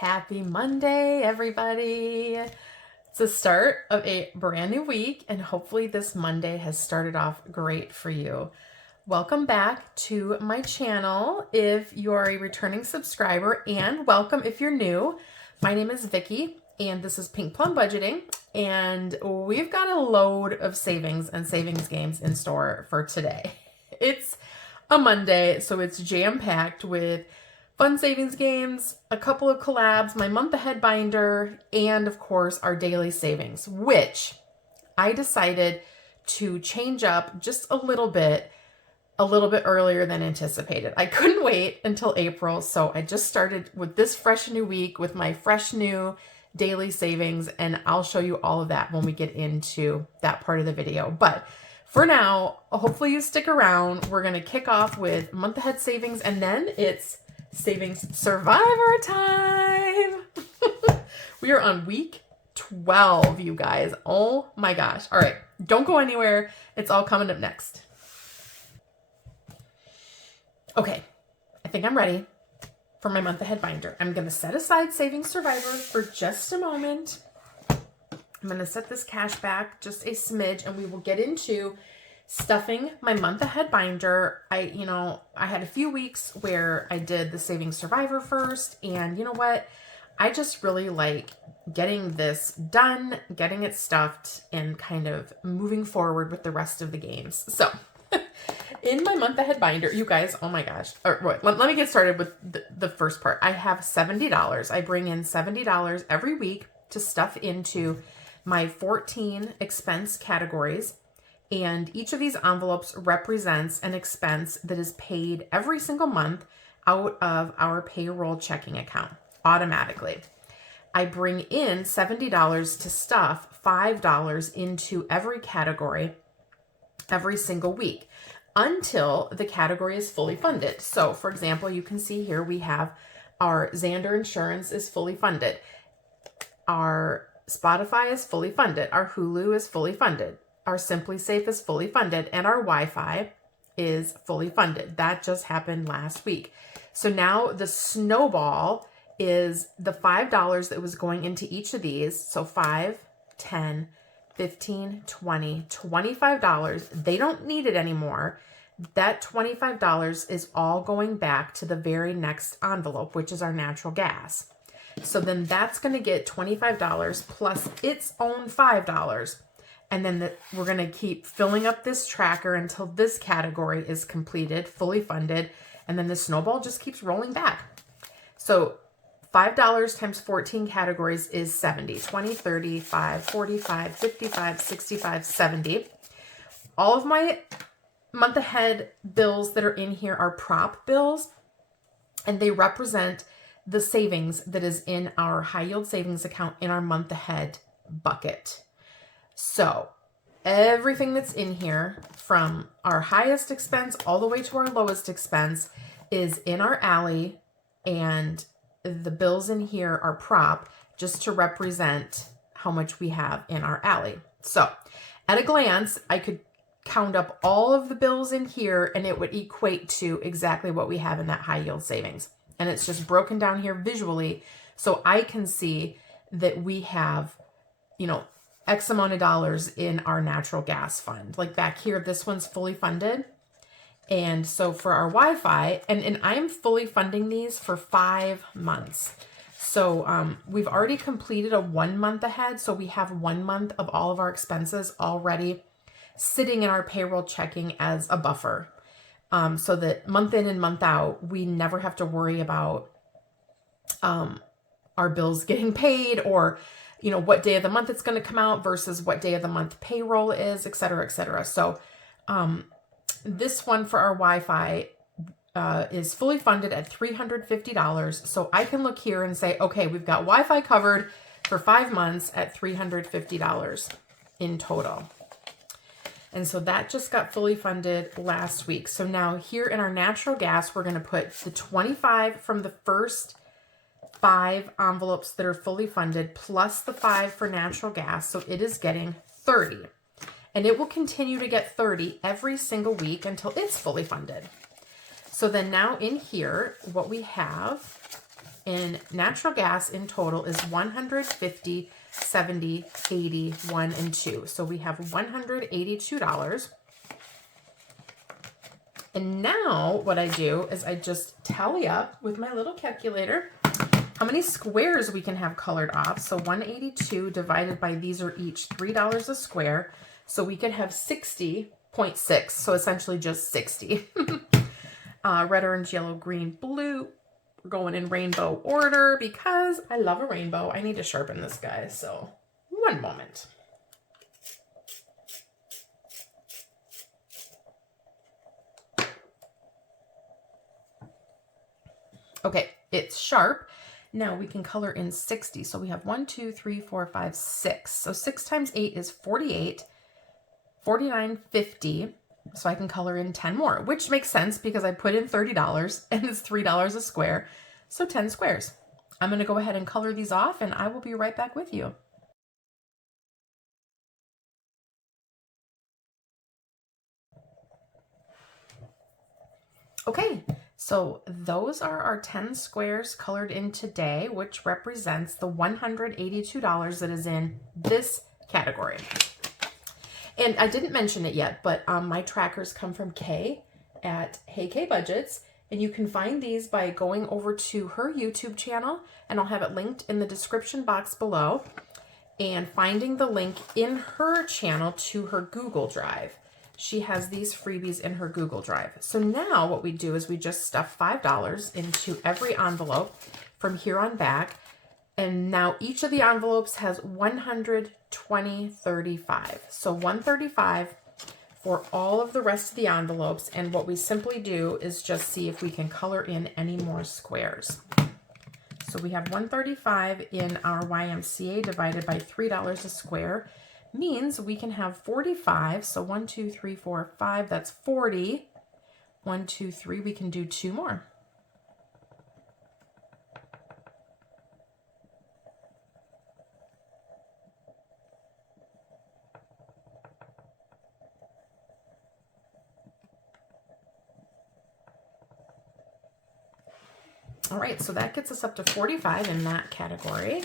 Happy Monday, everybody. It's the start of a brand new week, and hopefully this Monday has started off great for you. Welcome back to my channel if you're a returning subscriber, and welcome if you're new. My name is Vicki, and this is Pink Plum Budgeting, and we've got a load of savings and savings games in store for today. It's a Monday, so it's jam-packed with fun savings games, a couple of collabs, my month ahead binder, and of course our daily savings, which I decided to change up just a little bit earlier than anticipated. I couldn't wait until April, so I just started with this fresh new week with my fresh new daily savings, and I'll show you all of that when we get into that part of the video. But for now, hopefully you stick around. We're going to kick off with month ahead savings, and then it's savings survivor time. We are on week 12, you guys. Oh my gosh. All right, don't go anywhere. It's all coming up next. Okay, I think I'm ready for my month ahead binder. I'm going to set aside savings survivor for just a moment. I'm going to set this cash back just a smidge, and we will get into stuffing my month ahead binder. I had a few weeks where I did the savings survivor first, and you know what? I just really like getting this done, getting it stuffed, and kind of moving forward with the rest of the games. So in my month ahead binder, you guys, oh my gosh. Let me get started with the first part. I have $70. I bring in $70 every week to stuff into my 14 expense categories. And each of these envelopes represents an expense that is paid every single month out of our payroll checking account automatically. I bring in $70 to stuff $5 into every category every single week until the category is fully funded. So for example, you can see here we have our Xander insurance is fully funded. Our Spotify is fully funded. Our Hulu is fully funded. Our Simply Safe is fully funded, and our Wi-Fi is fully funded. That just happened last week. So now the snowball is the $5 that was going into each of these. So $5, $10, $15, $20, $25. They don't need it anymore. That $25 is all going back to the very next envelope, which is our natural gas. So then that's going to get $25 plus its own $5. And then we're going to keep filling up this tracker until this category is completed, fully funded. And then the snowball just keeps rolling back. So $5 times 14 categories is 70, 20, 35, 45, 55, 65, 70. All of my month ahead bills that are in here are prop bills, and they represent the savings that is in our high yield savings account in our month ahead bucket. So everything that's in here from our highest expense all the way to our lowest expense is in our alley, and the bills in here are prop just to represent how much we have in our alley. So at a glance, I could count up all of the bills in here and it would equate to exactly what we have in that high yield savings. And it's just broken down here visually so I can see that we have, X amount of dollars in our natural gas fund. Like back here, this one's fully funded. And so for our Wi-Fi, and I'm fully funding these for 5 months. So we've already completed a 1 month ahead. So we have 1 month of all of our expenses already sitting in our payroll checking as a buffer. So that month in and month out, we never have to worry about our bills getting paid, or what day of the month it's going to come out versus what day of the month payroll is, et cetera, et cetera. So this one for our Wi-Fi is fully funded at $350. So I can look here and say, okay, we've got Wi-Fi covered for 5 months at $350 in total. And so that just got fully funded last week. So now here in our natural gas, we're going to put the 25 from the first 5 envelopes that are fully funded plus the 5 for natural gas. So it is getting 30, and it will continue to get 30 every single week until it's fully funded. So then now in here, what we have in natural gas in total is 150, 70, 80, 1, and 2. So we have $182. And now what I do is I just tally up with my little calculator how many squares we can have colored off. So 182 divided by, these are each $3 a square. So we could have 60.6. So essentially just 60. Red, orange, yellow, green, blue. We're going in rainbow order because I love a rainbow. I need to sharpen this guy. So one moment. Okay, it's sharp. Now we can color in 60. So we have 1, 2, 3, 4, 5, 6. So 6 times 8 is 48, 49, 50. So I can color in 10 more, which makes sense because I put in $30 and it's $3 a square. So 10 squares. I'm going to go ahead and color these off and I will be right back with you. Okay, so those are our 10 squares colored in today, which represents the $182 that is in this category. And I didn't mention it yet, but my trackers come from Kay at Hey Kay Budgets, and you can find these by going over to her YouTube channel, and I'll have it linked in the description box below, and finding the link in her channel to her Google Drive. She has these freebies in her Google Drive. So now what we do is we just stuff $5 into every envelope from here on back. And now each of the envelopes has 120, 35. So 135 for all of the rest of the envelopes. And what we simply do is just see if we can color in any more squares. So we have 135 in our YMCA divided by $3 a square. Means we can have 45. So 1, 2, 3, 4, 5, that's 40. 1, 2, 3, we can do 2 more. All right, so that gets us up to 45 in that category.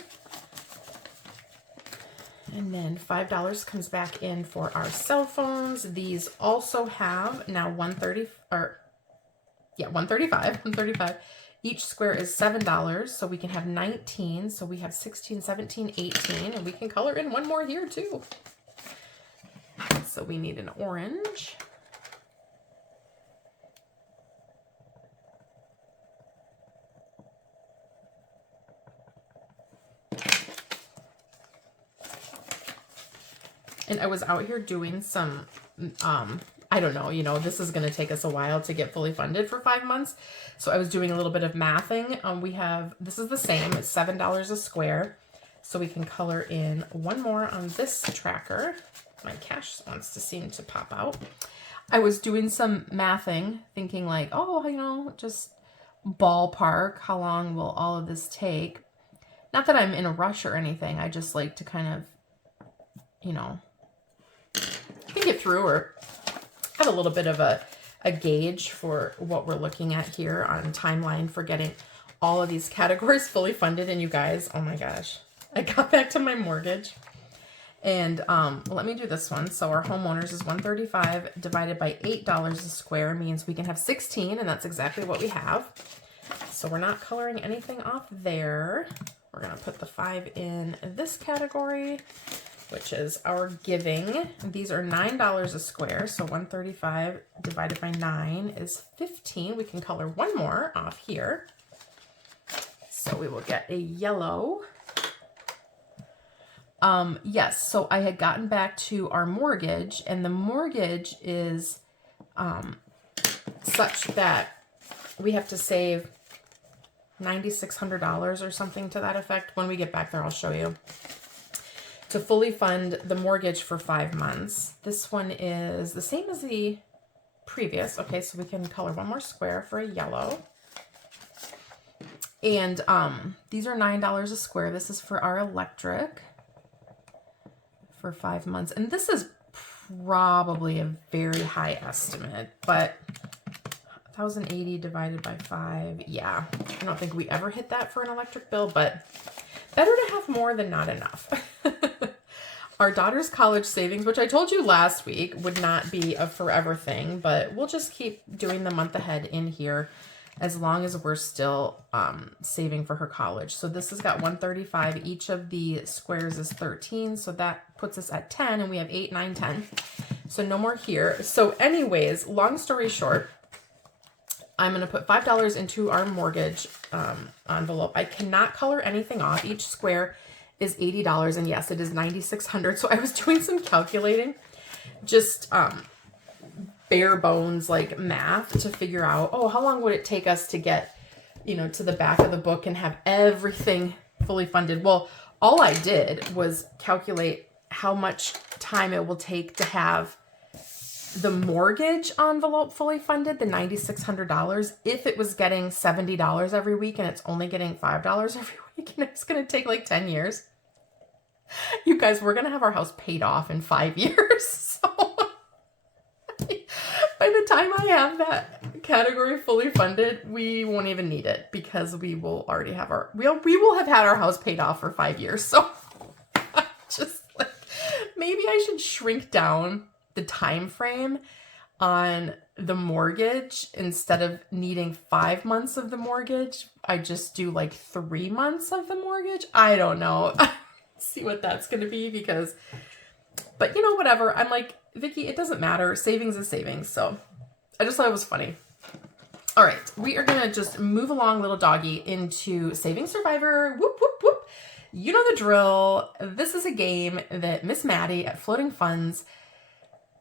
And then $5 comes back in for our cell phones. These also have now 135. Each square is $7, so we can have 19. So we have 16, 17, 18, and we can color in one more here too. So we need an orange. And I was out here doing some, I don't know, this is going to take us a while to get fully funded for 5 months. So I was doing a little bit of mathing. This is the same, it's $7 a square. So we can color in one more on this tracker. My cash wants to seem to pop out. I was doing some mathing, thinking like, oh, just ballpark, how long will all of this take? Not that I'm in a rush or anything. I just like to kind of, think it through or have a little bit of a gauge for what we're looking at here on timeline for getting all of these categories fully funded. And you guys, oh my gosh, I got back to my mortgage and let me do this one. So our homeowners is 135 divided by $8 a square means we can have 16, and that's exactly what we have. So we're not coloring anything off there. We're gonna put the 5 in this category, which is our giving. These are $9 a square, so 135 divided by 9 is 15. We can color one more off here. So we will get a yellow. Yes, so I had gotten back to our mortgage, and the mortgage is such that we have to save $9,600 or something to that effect. When we get back there, I'll show you. To fully fund the mortgage for 5 months. This one is the same as the previous. Okay, so we can color one more square for a yellow. And these are $9 a square. This is for our electric for 5 months. And this is probably a very high estimate, but 1,080 divided by 5. Yeah, I don't think we ever hit that for an electric bill, but better to have more than not enough. Our daughter's college savings, which I told you last week would not be a forever thing, but we'll just keep doing the month ahead in here as long as we're still saving for her college. So this has got 135. Each of the squares is 13. So that puts us at 10, and we have 8, 9, 10. So no more here. So anyways, long story short, I'm going to put $5 into our mortgage envelope. I cannot color anything off. Each square is $80, and yes, it is $9,600. So I was doing some calculating, just bare bones like math to figure out, oh, how long would it take us to get, you know, to the back of the book and have everything fully funded? Well, all I did was calculate how much time it will take to have the mortgage envelope fully funded, the $9,600, if it was getting $70 every week and it's only getting $5 every week, and it's going to take like 10 years. You guys, we're going to have our house paid off in 5 years. So by the time I have that category fully funded, we won't even need it because we will already have we will have had our house paid off for 5 years. So just like, maybe I should shrink down the time frame on the mortgage. Instead of needing 5 months of the mortgage, I just do like 3 months of the mortgage. I don't know. See what that's going to be, because, but you know, whatever. I'm like, Vicky, it doesn't matter. Savings is savings. So I just thought it was funny. All right. We are going to just move along, little doggy, into Saving Survivor. Whoop, whoop, whoop. You know the drill. This is a game that Miss Madi at Floating Funds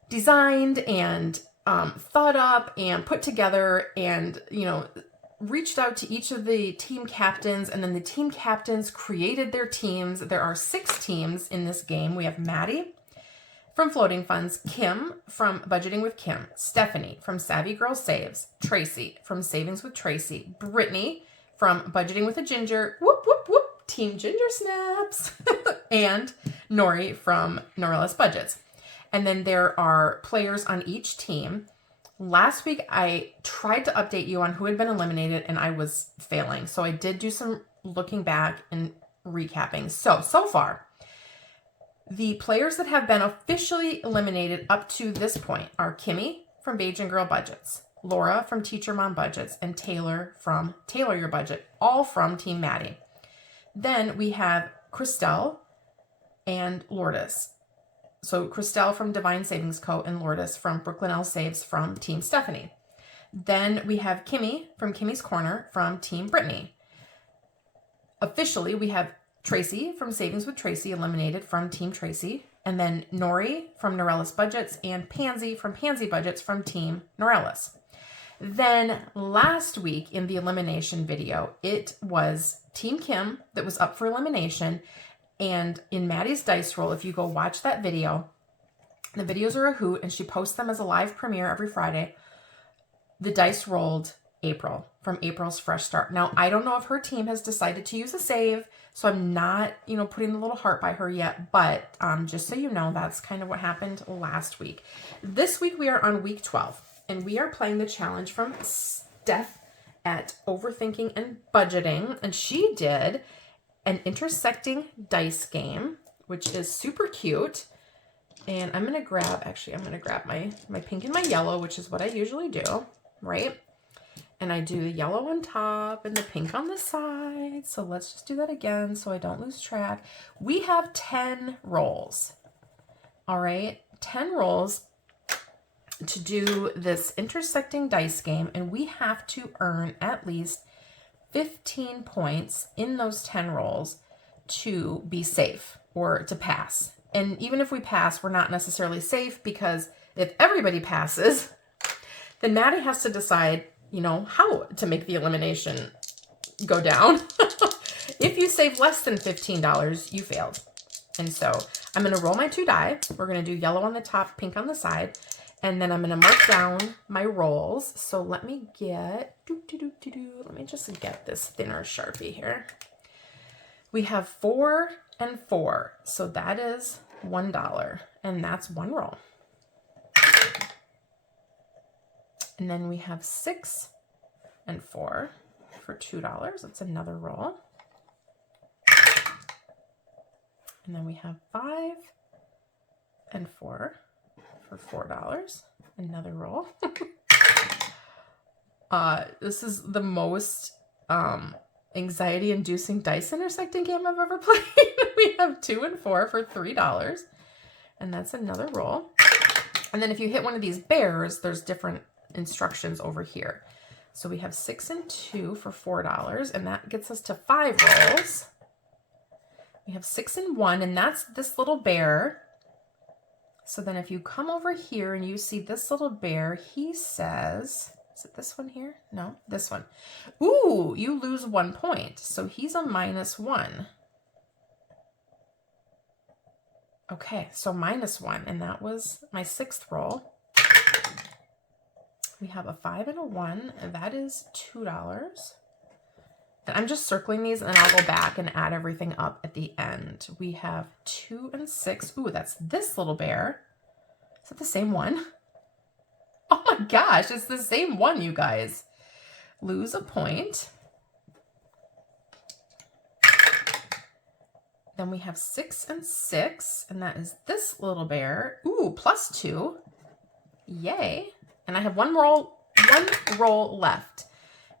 designed and thought up and put together, and, you know, reached out to each of the team captains, and then the team captains created their teams. There are 6 teams in this game. We have Madi from Floating Funds, Kim from Budgeting with Kim, Stephanie from Savvy Girl Saves, Traci from Savings with Traci, Brittnie from Budgeting with a Ginger, whoop, whoop, whoop, Team GingerSnaps, and Nori from Norelis Budgets. And then there are players on each team. Last week, I tried to update you on who had been eliminated, and I was failing. So I did do some looking back and recapping. So far, the players that have been officially eliminated up to this point are Kimmy from Beige and Girl Budgets, Laura from Teacher Mom Budgets, and Taylor from Tailor Your Budget, all from Team Madi. Then we have Christelle and Lourdes. So Christelle from Divine Savings Co. and Lourdes from Brooklyn L Saves from Team Stephanie. Then we have Kimmy from Kimmy's Corner from Team Brittnie. Officially, we have Traci from Savings with Traci eliminated from Team Traci. And then Nori from Norelis Budgets and Pansy from Pansy Budgets from Team Norelis. Then last week in the elimination video, it was Team Kim that was up for elimination. And in Madi's dice roll, if you go watch that video, the videos are a hoot, and she posts them as a live premiere every Friday. The dice rolled April from April's Fresh Start. Now, I don't know if her team has decided to use a save, so I'm not, you know, putting the little heart by her yet, but just so you know, that's kind of what happened last week. This week, we are on week 12, and we are playing the challenge from Steph at Overthinking and Budgeting, and she did an intersecting dice game, which is super cute. And I'm going to grab my pink and my yellow, which is what I usually do, right? And I do the yellow on top and the pink on the side. So let's just do that again so I don't lose track. We have 10 rolls. All right, 10 rolls to do this intersecting dice game. And we have to earn at least 15 points in those 10 rolls to be safe or to pass. And even if we pass, we're not necessarily safe, because if everybody passes, then Madi has to decide, you know, how to make the elimination go down. If you save less than $15, you failed. And so I'm going to roll my 2 die. We're going to do yellow on the top, pink on the side. And then I'm going to mark down my rolls. So let me get, let me just get this thinner Sharpie here. We have 4 and 4. So that is $1. And that's 1 roll. And then we have 6 and 4 for $2. That's another roll. And then we have 5 and 4 for $4. Another roll. This is the most anxiety-inducing dice intersecting game I've ever played. We have 2 and 4 for $3. And that's another roll. And then if you hit one of these bears, there's different instructions over here. So we have 6 and 2 for $4, and that gets us to 5 rolls. We have 6 and 1, and that's this little bear. So then if you come over here and you see this little bear, he says, is it this one here? No, this one. Ooh, you lose 1 point. So he's a -1. Okay, so -1, and that was my 6th roll. We have a 5 and a 1, and that is $2. And I'm just circling these, and then I'll go back and add everything up at the end. We have 2 and 6. Ooh, that's this little bear. Is it the same one? Oh my gosh, it's the same one, you guys. Lose a point. Then we have 6 and 6, and that is this little bear. Ooh, +2. Yay. And I have one roll left.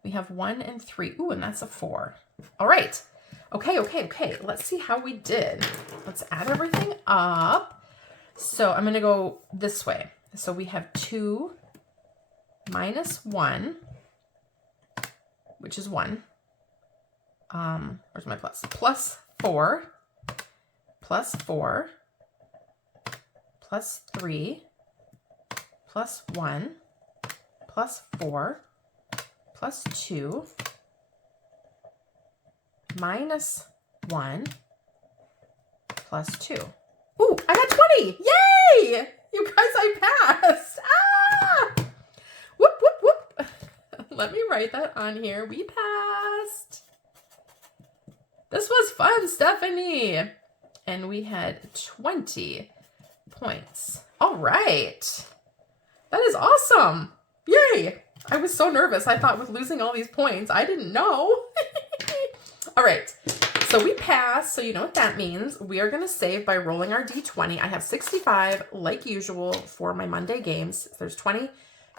We have 1 and 3. Ooh, and that's a 4. All right. Okay. Let's see how we did. Let's add everything up. So I'm going to go this way. So we have 2 -1, which is 1. Where's my plus? +4, +4, +3, +1, +4, +2, -1, +2. Ooh, I got 20! Yay! You guys, I passed! Ah! Whoop, whoop, whoop. Let me write that on here. We passed. This was fun, Stephanie. And we had 20 points. All right. That is awesome. Yay. I was so nervous. I thought with losing all these points, I didn't know. All right. So we passed. So you know what that means. We are going to save by rolling our D20. I have 65 like usual for my Monday games. There's 20,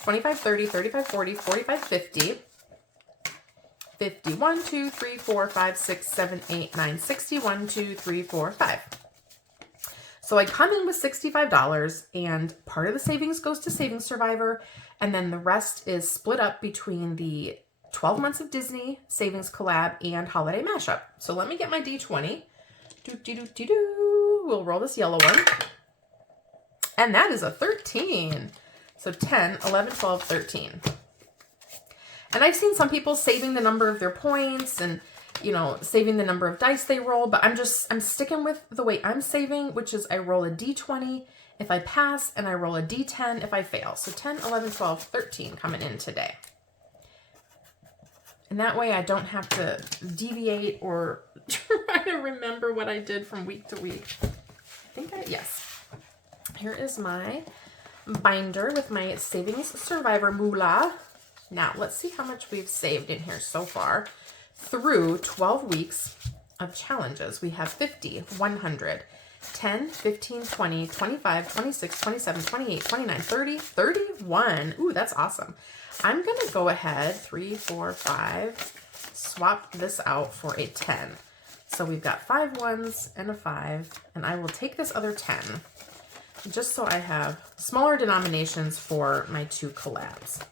25, 30, 35, 40, 45, 50. 50, 1, 2, 3, 4, 5, 6, 7, 8, 9, 60, 1, 2, 3, 4, 5. So I come in with $65, and part of the savings goes to Savings Survivor, and then the rest is split up between the 12 Months of Disney Savings Collab and Holiday Mashup. So let me get my D20. We'll roll this yellow one. And that is a 13. So 10, 11, 12, 13. And I've seen some people saving the number of their points and, you know, saving the number of dice they roll, but I'm sticking with the way I'm saving, which is I roll a D20 if I pass and I roll a D10 if I fail. So 10, 11, 12, 13 coming in today. And that way I don't have to deviate or try to remember what I did from week to week. Yes. Here is my binder with my Savings Survivor moolah. Now, let's see how much we've saved in here so far through 12 weeks of challenges. We have 50, 100, 10, 15, 20, 25, 26, 27, 28, 29, 30, 31. Ooh, that's awesome. I'm going to go ahead, 3, 4, 5, swap this out for a 10. So we've got 5 ones and a 5, and I will take this other 10 just so I have smaller denominations for my 2 collabs.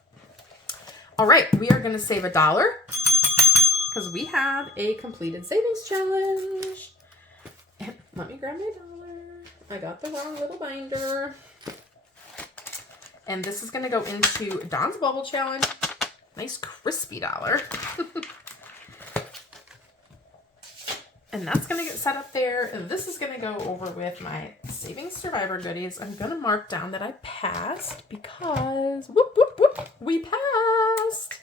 All right, we are going to save $1 because we have a completed savings challenge. And let me grab my $1. I got the wrong little binder. And this is going to go into Dawn's Bubble Challenge. Nice crispy $1. And that's going to get set up there. And this is going to go over with my Savings Survivor goodies. I'm going to mark down that I passed because whoop, whoop, whoop, we passed.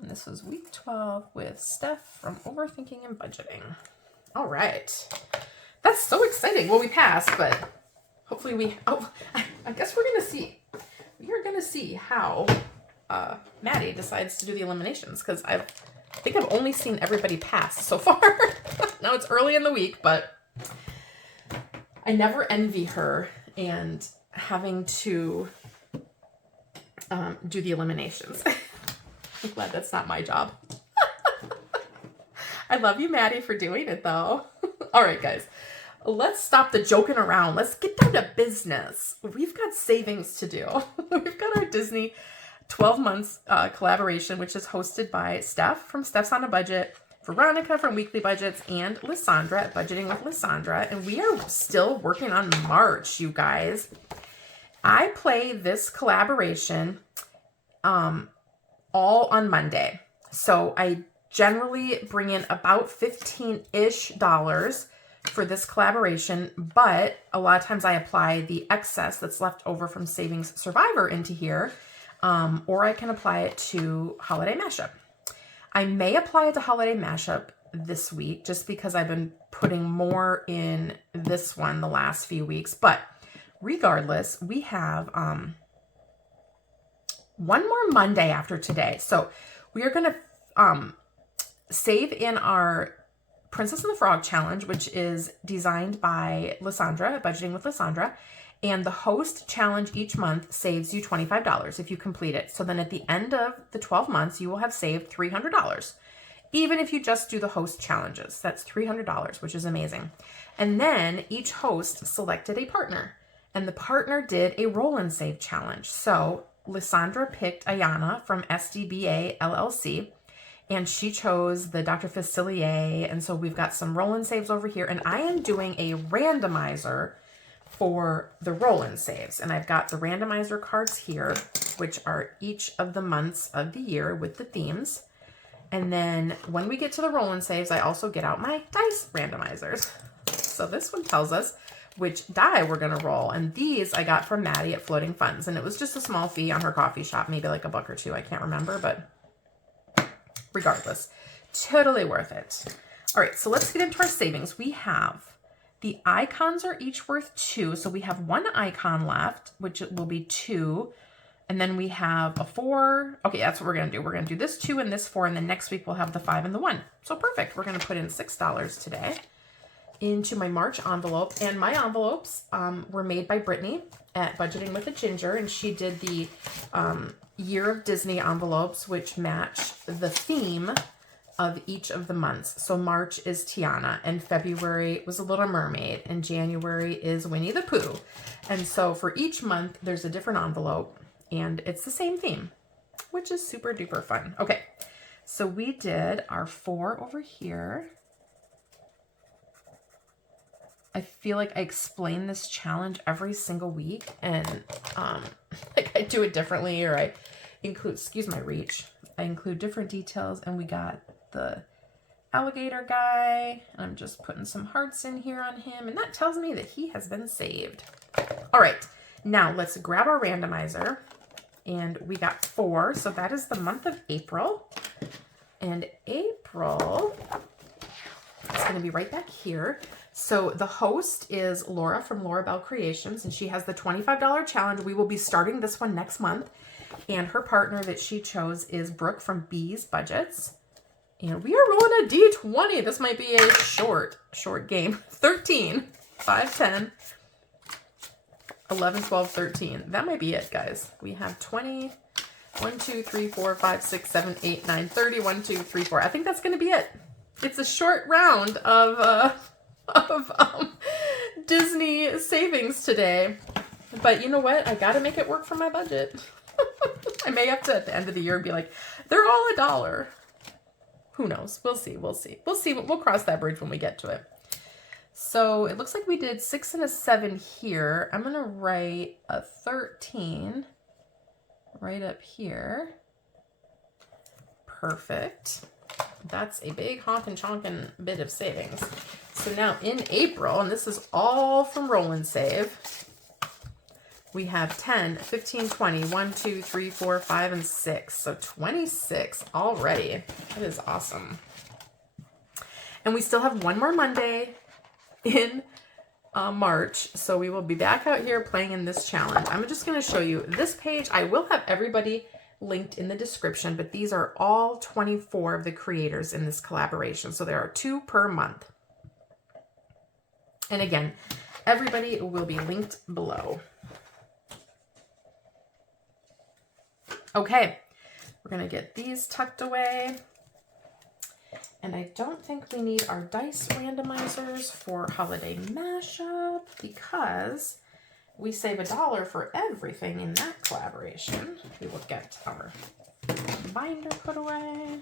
And this was week 12 with Steph from Overthinking and Budgeting. All right. That's so exciting. Well, we passed, but hopefully I guess we're going to see. you're going to see how Madi decides to do the eliminations, because I think I've only seen everybody pass so far. Now it's early in the week, but I never envy her and having to do the eliminations. I'm glad that's not my job. I love you, Madi, for doing it, though. All right, guys. Let's stop the joking around. Let's get down to business. We've got savings to do. We've got our Disney 12 months collaboration, which is hosted by Steph from Steph's on a Budget, Veronica from Weekly Budgets, and Lysandra at Budgeting with Lysandra. And we are still working on March, you guys. I play this collaboration all on Monday. So I generally bring in about $15-ish for this collaboration, but a lot of times I apply the excess that's left over from Savings Survivor into here, or I can apply it to Holiday Mashup. I may apply it to Holiday Mashup this week just because I've been putting more in this one the last few weeks, but regardless, we have one more Monday after today. So we are going to save in our Princess and the Frog Challenge, which is designed by Lysandra, Budgeting with Lysandra. And the host challenge each month saves you $25 if you complete it. So then at the end of the 12 months, you will have saved $300. Even if you just do the host challenges, that's $300, which is amazing. And then each host selected a partner, and the partner did a roll and save challenge. So Lysandra picked Ayana from SDBA LLC, and she chose the Dr. Facilier. And so we've got some roll and saves over here, and I am doing a randomizer for the roll and saves. And I've got the randomizer cards here, which are each of the months of the year with the themes. And then when we get to the roll and saves, I also get out my dice randomizers. So this one tells us which die we're going to roll. And these I got from Madi at Floating Funds. And it was just a small fee on her coffee shop, maybe like $1 or $2. I can't remember, but regardless, totally worth it. All right, so let's get into our savings. We have the icons are each worth 2. So we have 1 icon left, which will be 2. And then we have a 4. Okay, that's what we're going to do. We're going to do this 2 and this 4. And then next week we'll have the 5 and the 1. So perfect. We're going to put in $6 today into my March envelope. And my envelopes were made by Brittnie at Budgeting with a Ginger. And she did the Year of Disney envelopes, which match the theme of each of the months. So March is Tiana, and February was a Little Mermaid, and January is Winnie the Pooh. And so for each month, there's a different envelope, and it's the same theme, which is super duper fun. Okay, so we did our 4 over here. I feel like I explain this challenge every single week, and like I do it differently, or I include, excuse my reach, I include different details. And we got the alligator guy, and I'm just putting some hearts in here on him, and that tells me that he has been saved. All right, now let's grab our randomizer, and we got 4, so that is the month of April. And April is going to be right back here. So the host is Laura from Laura Bell Creations, and she has the $25 challenge. We will be starting this one next month. And her partner that she chose is Brooke from Bee's Budgets. And we are rolling a D20. This might be a short game. 13, 5, 10, 11, 12, 13. That might be it, guys. We have 20, 1, 2, 3, 4, 5, 6, 7, 8, 9, 30, 1, 2, 3, 4. I think that's going to be it. It's a short round of Disney savings today. But you know what? I got to make it work for my budget. I may have to, at the end of the year, be like, they're all $1. Who knows? We'll see. We'll see. We'll see. We'll cross that bridge when we get to it. So it looks like we did 6 and a 7 here. I'm going to write a 13 right up here. Perfect. That's a big honkin' chonkin' bit of savings. So now in April, and this is all from Roll and Save, we have 10, 15, 20, 1, 2, 3, 4, 5, and 6. So 26 already. That is awesome. And we still have one more Monday in March. So we will be back out here playing in this challenge. I'm just going to show you this page. I will have everybody linked in the description, but these are all 24 of the creators in this collaboration. So there are 2 per month. And again, everybody will be linked below. Okay, we're going to get these tucked away. And I don't think we need our dice randomizers for Holiday Mashup because we save $1 for everything in that collaboration. We will get our binder put away.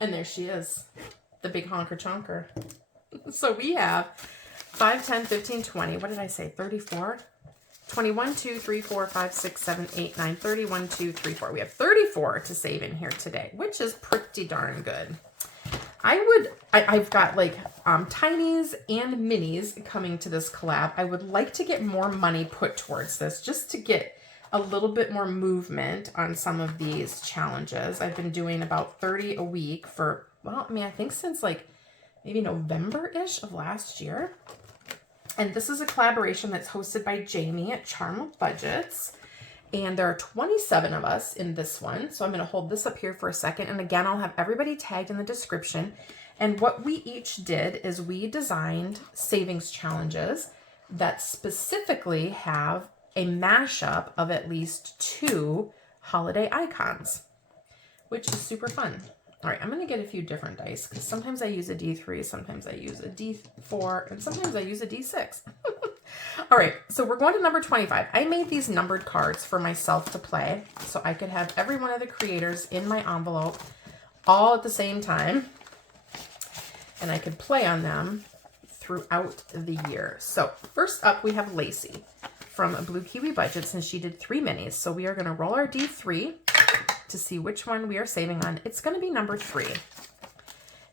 And there she is, the big honker chonker. So we have 5, 10, 15, 20. What did I say? 34? 21, 2, 3, 4, 5, 6, 7, 8, 9, 30, 1, 2, 3, 4. We have 34 to save in here today, which is pretty darn good. I've got like tinies and minis coming to this collab. I would like to get more money put towards this just to get a little bit more movement on some of these challenges. I've been doing about 30 a week for, well, I mean, I think since like maybe November-ish of last year. And this is a collaboration that's hosted by Jamie at Charm of Budgets. And there are 27 of us in this one. So I'm going to hold this up here for a second. And again, I'll have everybody tagged in the description. And what we each did is we designed savings challenges that specifically have a mashup of at least 2 holiday icons, which is super fun. All right, I'm going to get a few different dice because sometimes I use a D3, sometimes I use a D4, and sometimes I use a D6. All right, so we're going to number 25. I made these numbered cards for myself to play so I could have every one of the creators in my envelope all at the same time, and I could play on them throughout the year. So first up, we have Lacey from Blue Kiwi Budgets, and she did 3 minis. So we are going to roll our D3 to see which one we are saving on. It's going to be number 3.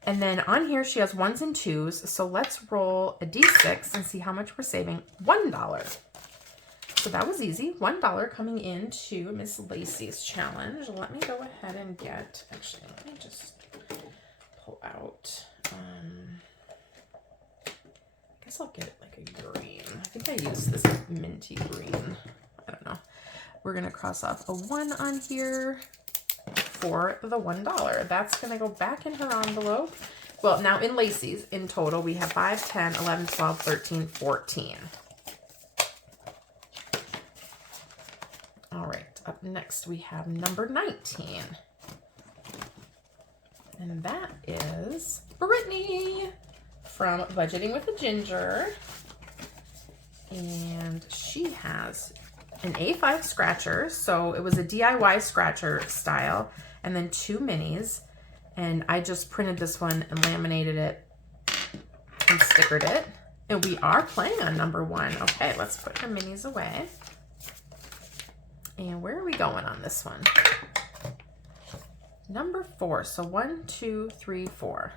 And then on here, she has 1s and 2s. So let's roll a D6 and see how much we're saving. $1. So that was easy. $1 coming into Miss Lacey's challenge. Let me go ahead and get, actually, let me just pull out, I guess I'll get like a green. I think I use this minty green. I don't know. We're going to cross off a 1 on here for the $1. That's going to go back in her envelope. Well, now in Lacey's, in total, we have 5, 10, 11, 12, 13, 14. All right, up next we have number 19. And that is Brittnie from Budgeting with a Ginger. And she has an A5 scratcher, so it was a DIY scratcher style, and then 2 minis, and I just printed this one and laminated it and stickered it, and we are playing on number 1. Okay, let's put her minis away. And where are we going on this one? Number 4, so 1, 2, 3, 4.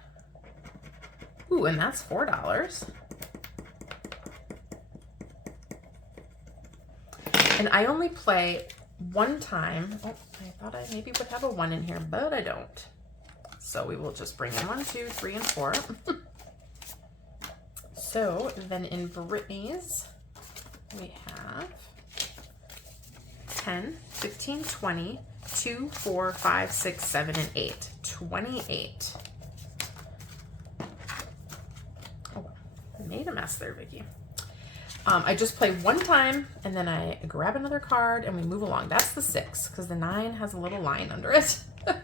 Ooh, and that's $4. And I only play 1 time. Oh, I thought I maybe would have a 1 in here, but I don't. So we will just bring in 1, 2, 3, and 4. So then in Brittnie's, we have 10, 15, 20, 2, 4, 5, 6, 7, and 8. 28. Oh, I made a mess there, Vicky. I just play 1 time, and then I grab another card, and we move along. That's the 6, because the 9 has a little line under it. I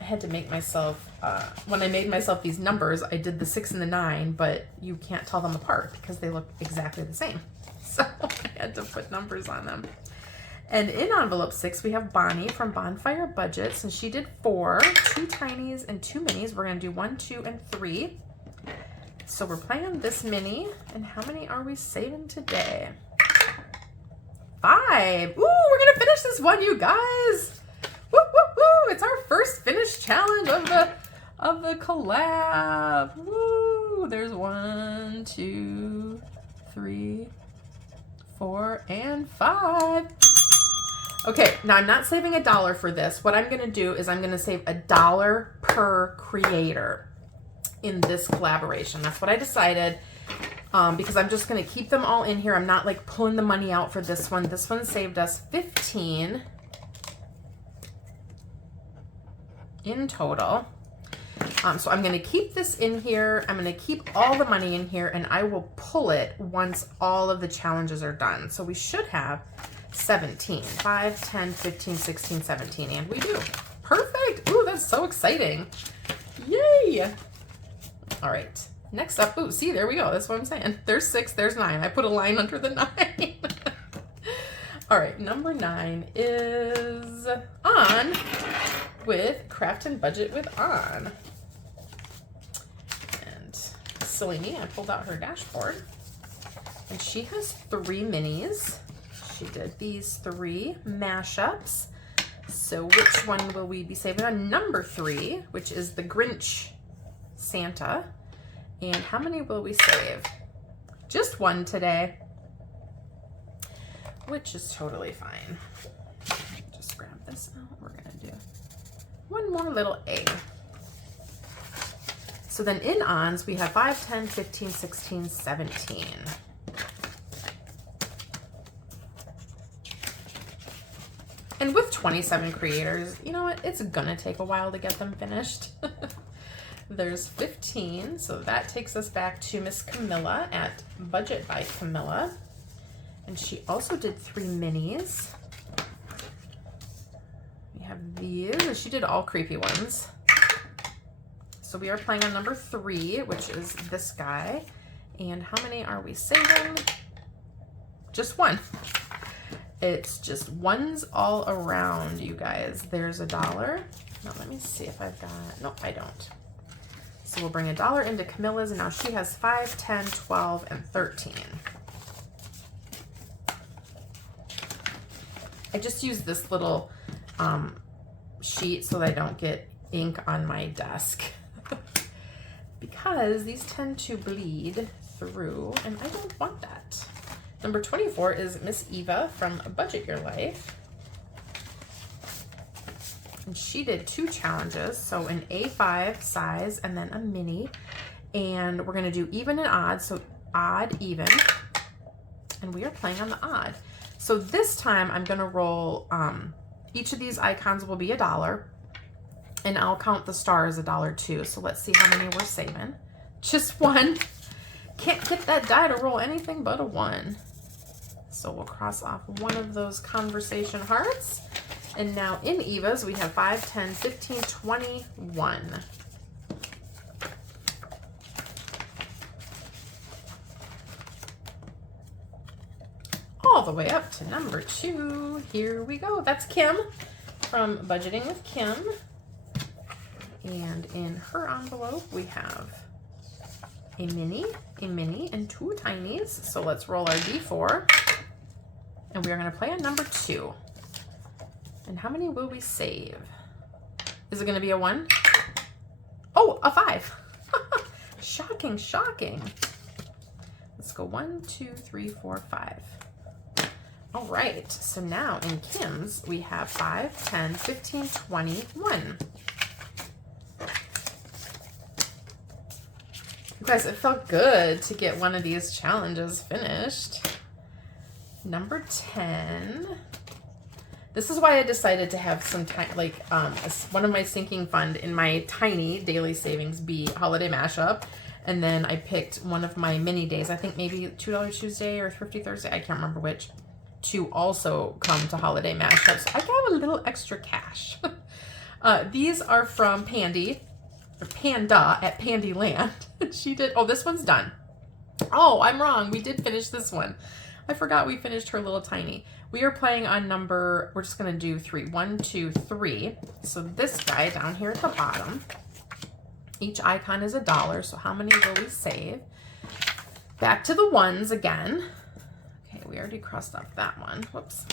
had to make myself, when I made myself these numbers, I did the 6 and the 9, but you can't tell them apart because they look exactly the same. So I had to put numbers on them. And in envelope 6, we have Bonnie from Bonfire Budgets, and she did 4, 2 tinies and 2 minis. We're going to do 1, 2, and 3. So we're playing this mini, and how many are we saving today? 5. Ooh, we're gonna finish this one, you guys. Woo, woo, woo! It's our first finished challenge of the collab. Woo! There's 1, 2, 3, 4, and 5. Okay, now I'm not saving $1 for this. What I'm gonna do is I'm gonna save $1 per creator in this collaboration. That's what I decided, because I'm just gonna keep them all in here. I'm not like pulling the money out for this one. This one saved us 15 in total. So I'm gonna keep this in here. I'm gonna keep all the money in here, and I will pull it once all of the challenges are done. So we should have 17, 5, 10, 15, 16, 17, and we do. Perfect. Ooh, that's so exciting. Yay. All right, next up, ooh, see, there we go. That's what I'm saying. There's 6, there's 9. I put a line under the 9. All right, number 9 is On with Craft and Budget with On. And silly me, I pulled out her dashboard. And she has 3 minis. She did these 3 mashups. So which one will we be saving on? Number 3, which is the Grinch Santa. And how many will we save? Just 1 today, which is totally fine. Just grab this out. We're gonna do one more little A. So then in ons, we have 5, 10, 15, 16, 17. And with 27 creators, you know what? It's gonna take a while to get them finished. There's 15, so that takes us back to Miss Camilla at Budget by Camilla. And she also did 3 minis. We have these. She did all creepy ones. So we are playing on number 3, which is this guy. And how many are we saving? Just 1. It's just ones all around, you guys. There's $1. Now let me see if I've got, nope, I don't. So we'll bring $1 into Camilla's, and now she has 5, 10, 12, and 13. I just use this little sheet so that I don't get ink on my desk because these tend to bleed through, and I don't want that. Number 24 is Miss Eva from Budget Your Life. And she did 2 challenges, so an A5 size and then a mini. And we're gonna do even and odd, so odd, even. And we are playing on the odd. So this time I'm gonna roll, each of these icons will be $1, and I'll count the stars $1 too. So let's see how many we're saving. Just 1. Can't get that die to roll anything but a 1. So we'll cross off one of those conversation hearts. And now in Eva's, we have 5, 10, 15, 21. All the way up to number 2. Here we go. That's Kim from Budgeting with Kim. And in her envelope, we have a mini, and 2 tinies. So let's roll our D4. And we are going to play on number 2. And how many will we save? Is it going to be a 1? Oh, a 5. Shocking, shocking. Let's go 1, 2, 3, 4, 5. All right. So now in Kim's, we have 5, 10, 15, 21. You guys, it felt good to get one of these challenges finished. Number 10. This is why I decided to have some time, like one of my sinking fund in my tiny daily savings be Holiday Mashup. And then I picked one of my mini days, I think maybe $2 Tuesday or Thrifty Thursday, I can't remember which, to also come to Holiday Mashup. So I can have a little extra cash. These are from Pandy, or Panda at Pandyland. She did, oh, this one's done. Oh, I'm wrong. We did finish this one. I forgot we finished her little tiny. We are playing on number, we're just going to do 3. 1, 2, 3. So this guy down here at the bottom, each icon is $1. So how many will we save? Back to the ones again. Okay, we already crossed off that one. Whoops.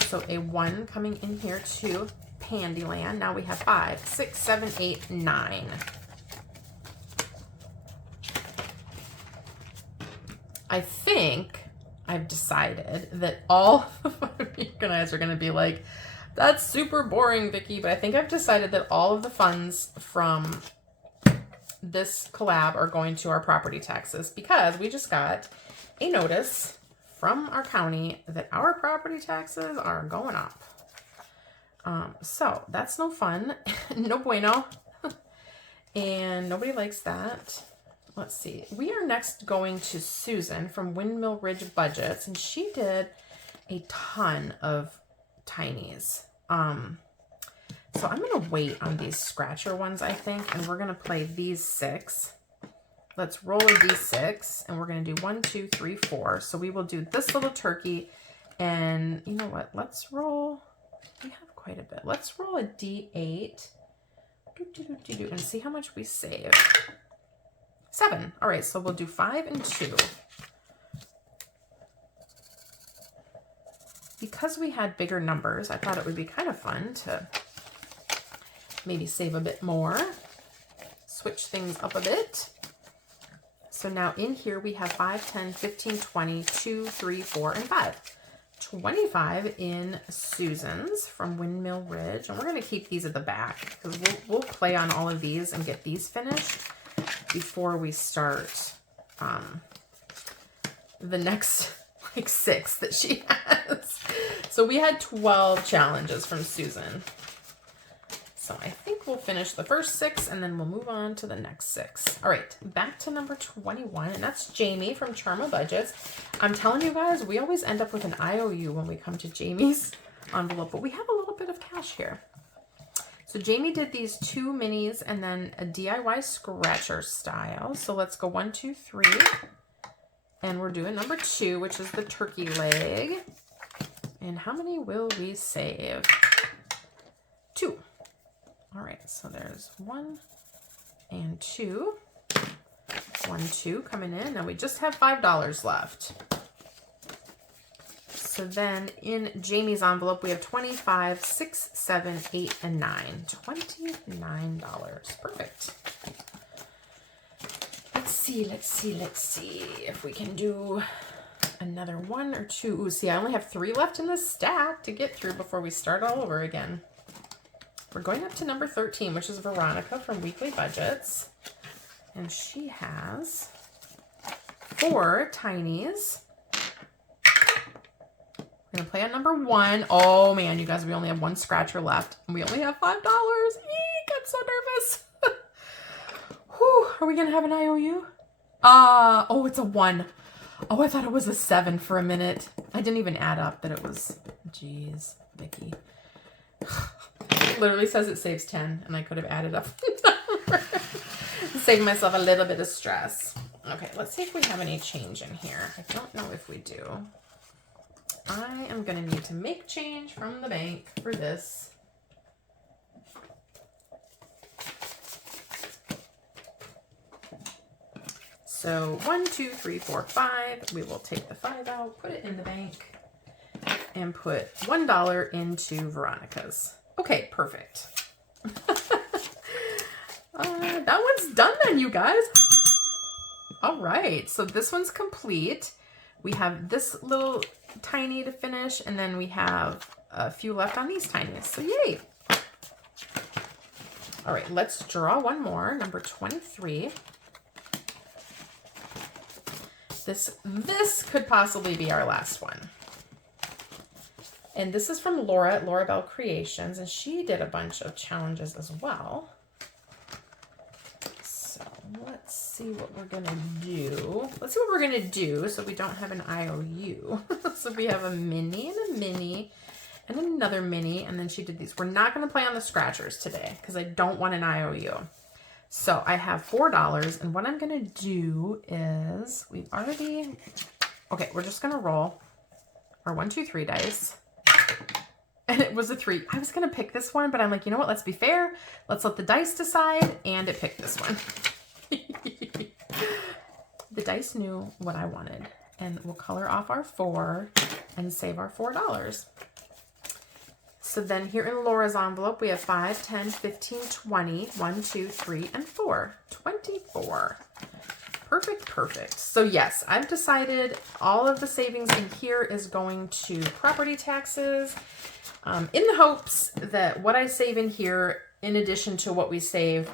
So a 1 coming in here to Pandyland. Now we have 5, 6, 7, 8, 9. I think I've decided that all you guys are going to be like, that's super boring, Vicki. But I think I've decided that all of the funds from this collab are going to our property taxes because we just got a notice from our county that our property taxes are going up. So that's no fun, no bueno, and nobody likes that. Let's see. We are next going to Susan from Windmill Ridge Budgets, and she did a ton of tinies. So I'm going to wait on these scratcher ones, I think, and we're going to play these 6. Let's roll a D6, and we're going to do 1, 2, 3, 4. So we will do this little turkey, and you know what? Let's roll. We have quite a bit. Let's roll a D8 and see how much we save. 7. All right, so we'll do 5 and 2. Because we had bigger numbers, I thought it would be kind of fun to maybe save a bit more, switch things up a bit. So now in here we have 5, 10, 15, 20, 2, 3, 4, and 5. 25 in Susan's from Windmill Ridge. And we're going to keep these at the back because we'll play on all of these and get these finished before we start the next like 6 that she has. So we had 12 challenges from Susan. So I think we'll finish the first 6 and then we'll move on to the next 6. All right, back to number 21, and that's Jamie from Charma Budgets. I'm telling you guys, we always end up with an IOU when we come to Jamie's envelope, but we have a little bit of cash here. So Jamie did these 2 minis and then a DIY scratcher style. So let's go 1, 2, 3. And we're doing number 2, which is the turkey leg. And how many will we save? 2. All right, so there's 1 and 2. 1, 2 coming in. Now we just have $5 left. So then in Jamie's envelope, we have 25, 6, 7, 8, and 9. $29. Perfect. Let's see if we can do another 1 or 2. Ooh, see, I only have 3 left in this stack to get through before we start all over again. We're going up to number 13, which is Veronica from Weekly Budgets. And she has 4 tinies. We're going to play on number 1. Oh, man, you guys, we only have 1 scratcher left. And we only have $5. Eek, I'm so nervous. Whew, are we going to have an IOU? Oh, it's a 1. Oh, I thought it was a 7 for a minute. I didn't even add up that it was. Jeez, Vicki. It literally says it saves 10, and I could have added up the number. Save myself a little bit of stress. Okay, let's see if we have any change in here. I don't know if we do. I am going to need to make change from the bank for this. So 1, 2, 3, 4, 5. We will take the 5 out, put it in the bank, and put $1 into Veronica's. Okay, perfect. That one's done then, you guys. All right, so this one's complete. We have this little tiny to finish, and then we have a few left on these tinies, so yay. All right, let's draw one more, number 23. This could possibly be our last one. And this is from Laura at Laura Bell Creations, and she did a bunch of challenges as well. So let's see what we're gonna do. Let's see what we're gonna do so we don't have an IOU. So we have a mini and a mini and another mini, and then she did these. We're not gonna play on the scratchers today because I don't want an IOU. So I have $4, and what I'm gonna do is okay, we're just gonna roll our 1, 2, 3 dice. And it was a 3. I was going to pick this one, but I'm like, you know what? Let's be fair. Let's let the dice decide. And it picked this one. The dice knew what I wanted. And we'll color off our 4 and save our $4. So then here in Laura's envelope, we have 5, 10, 15, 20, 1, 2, 3, and 4. 24. Perfect, perfect. So yes, I've decided all of the savings in here is going to property taxes, in the hopes that what I save in here, in addition to what we save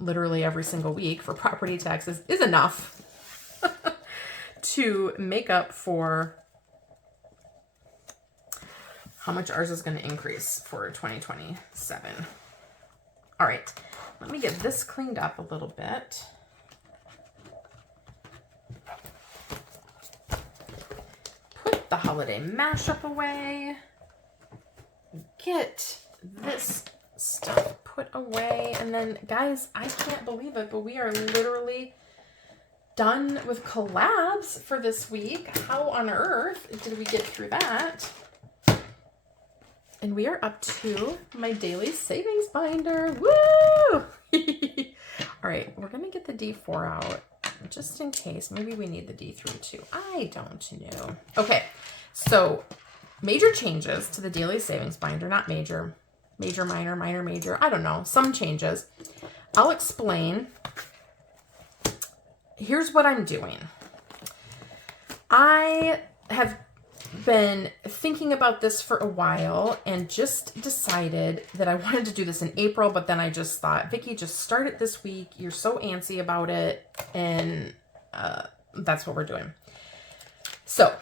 literally every single week for property taxes, is enough to make up for how much ours is going to increase for 2027. All right, let me get this cleaned up a little bit. Put the holiday mashup away. Get this stuff put away. And then, guys, I can't believe it, but we are literally done with collabs for this week. How on earth did we get through that? And we are up to my daily savings binder. Woo! All right, we're going to get the D4 out just in case. Maybe we need the D3 too. I don't know. Okay, so major changes to the daily savings binder. Not major. Major, minor, minor, major. I don't know. Some changes. I'll explain. Here's what I'm doing. I have been thinking about this for a while and just decided that I wanted to do this in April, but then I just thought, Vicki, just start it this week. You're so antsy about it, and that's what we're doing. So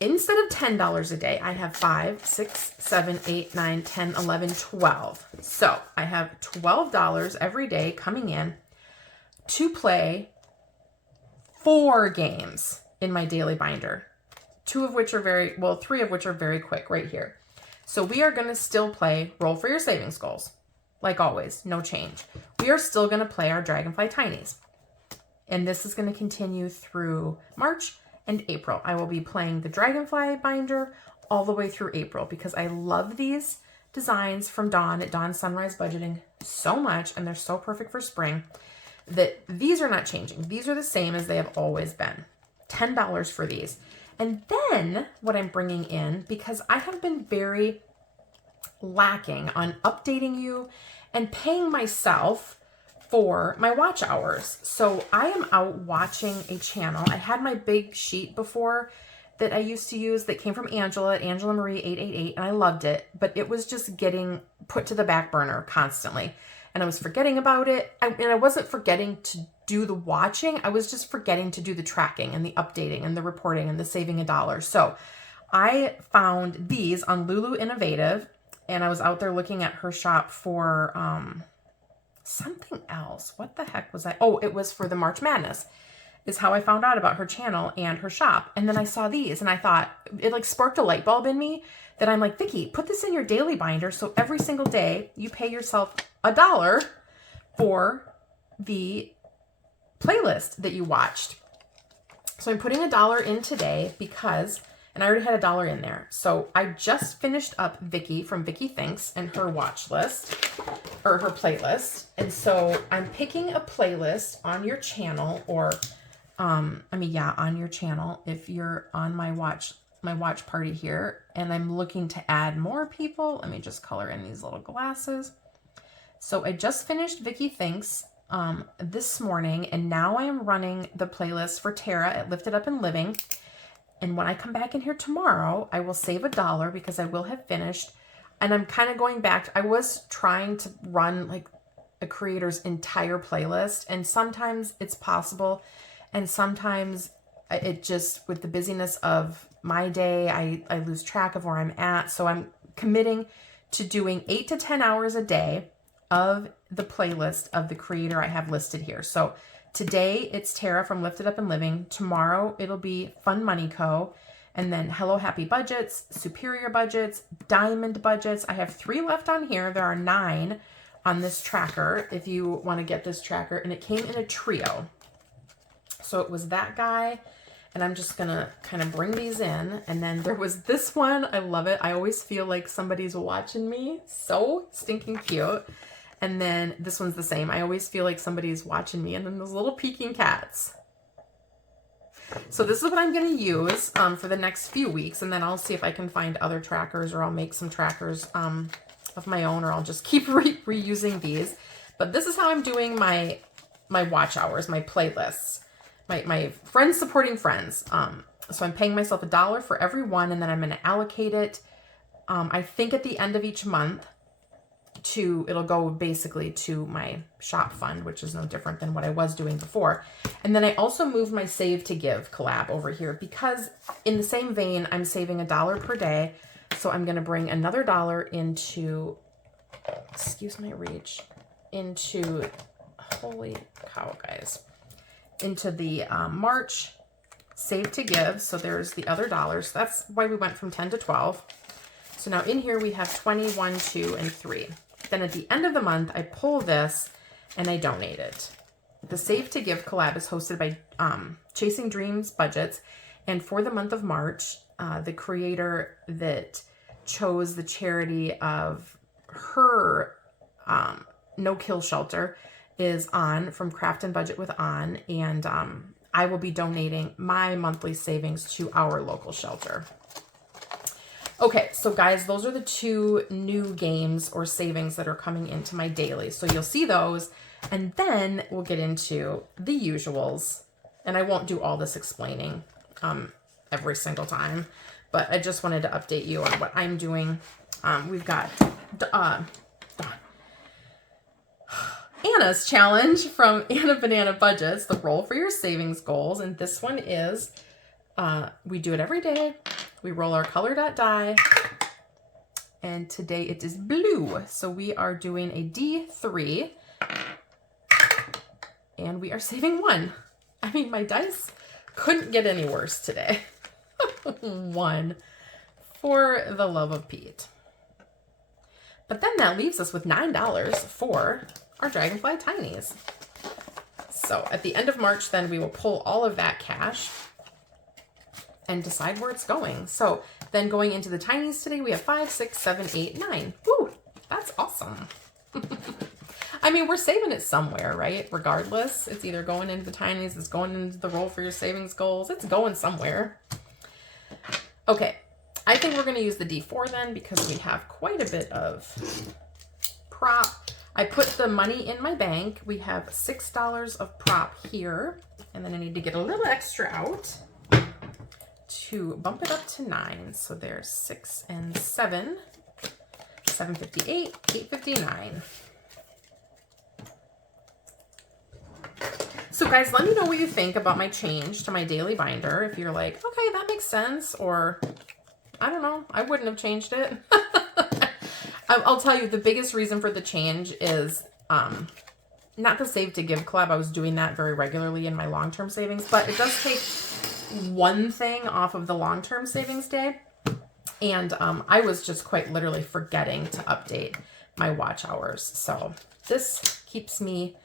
instead of $10 a day, I have 5, 6, 7, 8, 9, 10, 11, 12. So I have $12 every day coming in to play 4 games in my daily binder. 3 of which are very quick right here. So we are going to still play Roll for Your Savings Goals. Like always, no change. We are still going to play our Dragonfly Tinies. And this is going to continue through March and April. I will be playing the Dragonfly binder all the way through April because I love these designs from Dawn at Dawn Sunrise Budgeting so much, and they're so perfect for spring, that these are not changing. These are the same as they have always been. $10 for these. And then what I'm bringing in, because I have been very lacking on updating you and paying myself for my watch hours. So I am out watching a channel. I had my big sheet before that I used to use that came from Angela at Angela Marie 888, and I loved it, but it was just getting put to the back burner constantly. And I was forgetting about it. And I wasn't forgetting to do the watching. I was just forgetting to do the tracking and the updating and the reporting and the saving $1. So I found these on Lulu Innovative, and I was out there looking at her shop for something else. What the heck was I? Oh, it was for the March Madness is how I found out about her channel and her shop. And then I saw these and I thought it like sparked a light bulb in me that I'm like, Vicki, put this in your daily binder. So every single day you pay yourself $1 for the playlist that you watched. So I'm putting $1 in today because, and I already had $1 in there. So I just finished up Vicki from Vicki Thinks and her watch list or her playlist. And so I'm picking a playlist on your channel or, on your channel, if you're on my watch party here, and I'm looking to add more people. Let me just color in these little glasses. So I just finished Vicki Thinks this morning, and now I am running the playlist for Tara at Lifted Up and Living. And when I come back in here tomorrow, I will save $1 because I will have finished. And I'm kind of going back. I was trying to run like a creator's entire playlist, and sometimes it's possible, and sometimes it just, with the busyness of my day, I lose track of where I'm at. So I'm committing to doing 8 to 10 hours a day of the playlist of the creator I have listed here. So today it's Tara from Lifted Up and Living. Tomorrow it'll be Fun Money Co. And then Hello Happy Budgets, Superior Budgets, Diamond Budgets. I have 3 left on here. There are 9 on this tracker if you want to get this tracker. And it came in a trio. So it was that guy. And I'm just going to kind of bring these in. And then there was this one. I love it. I always feel like somebody's watching me. So stinking cute. And then this one's the same. I always feel like somebody's watching me. And then those little peeking cats. So this is what I'm going to use for the next few weeks. And then I'll see if I can find other trackers, or I'll make some trackers of my own, or I'll just keep reusing these. But this is how I'm doing my watch hours, my playlists. my friends supporting friends. So I'm paying myself $1 for every one, and then I'm going to allocate it. I think at the end of each month it'll go basically to my shop fund, which is no different than what I was doing before. And then I also moved my Save to Give collab over here because in the same vein, I'm saving $1 per day. So I'm going to bring another $1 into, excuse my reach, into, holy cow, guys, into the March Save to Give. So there's the other $. That's why we went from 10 to 12. So now in here we have 20, 1, 2, and 3. Then at the end of the month, I pull this and I donate it. The Save to Give collab is hosted by Chasing Dreams Budgets. And for the month of March, the creator that chose the charity of her no-kill shelter is On from Craft and Budget with On. And I will be donating my monthly savings to our local shelter. Okay, so guys, those are the 2 new games or savings that are coming into my daily. So you'll see those, and then we'll get into the usuals. And I won't do all this explaining every single time, but I just wanted to update you on what I'm doing. We've got Anna's challenge from Anna Banana Budgets, the roll for your savings goals. And this one is, we do it every day. We roll our color dot die, and today it is blue. So we are doing a D3, and we are saving 1. I mean, my dice couldn't get any worse today. 1, for the love of Pete. But then that leaves us with $9 for our Dragonfly Tinies. So at the end of March, then we will pull all of that cash and decide where it's going. So then going into the Tinies today, we have 5, 6, 7, 8, 9. Woo, that's awesome. I mean, we're saving it somewhere, right? Regardless, it's either going into the Tinies, it's going into the roll for your savings goals. It's going somewhere. Okay, I think we're going to use the D4 then because we have quite a bit of prop. I put the money in my bank. We have $6 of prop here, and then I need to get a little extra out to bump it up to 9. So there's 6 and 7, 758, 859. So guys, let me know what you think about my change to my daily binder. If you're like, okay, that makes sense, or I don't know, I wouldn't have changed it. I'll tell you the biggest reason for the change is not the Save to Give collab. I was doing that very regularly in my long-term savings, but it does take one thing off of the long-term savings day. And I was just quite literally forgetting to update my watch hours. So this keeps me,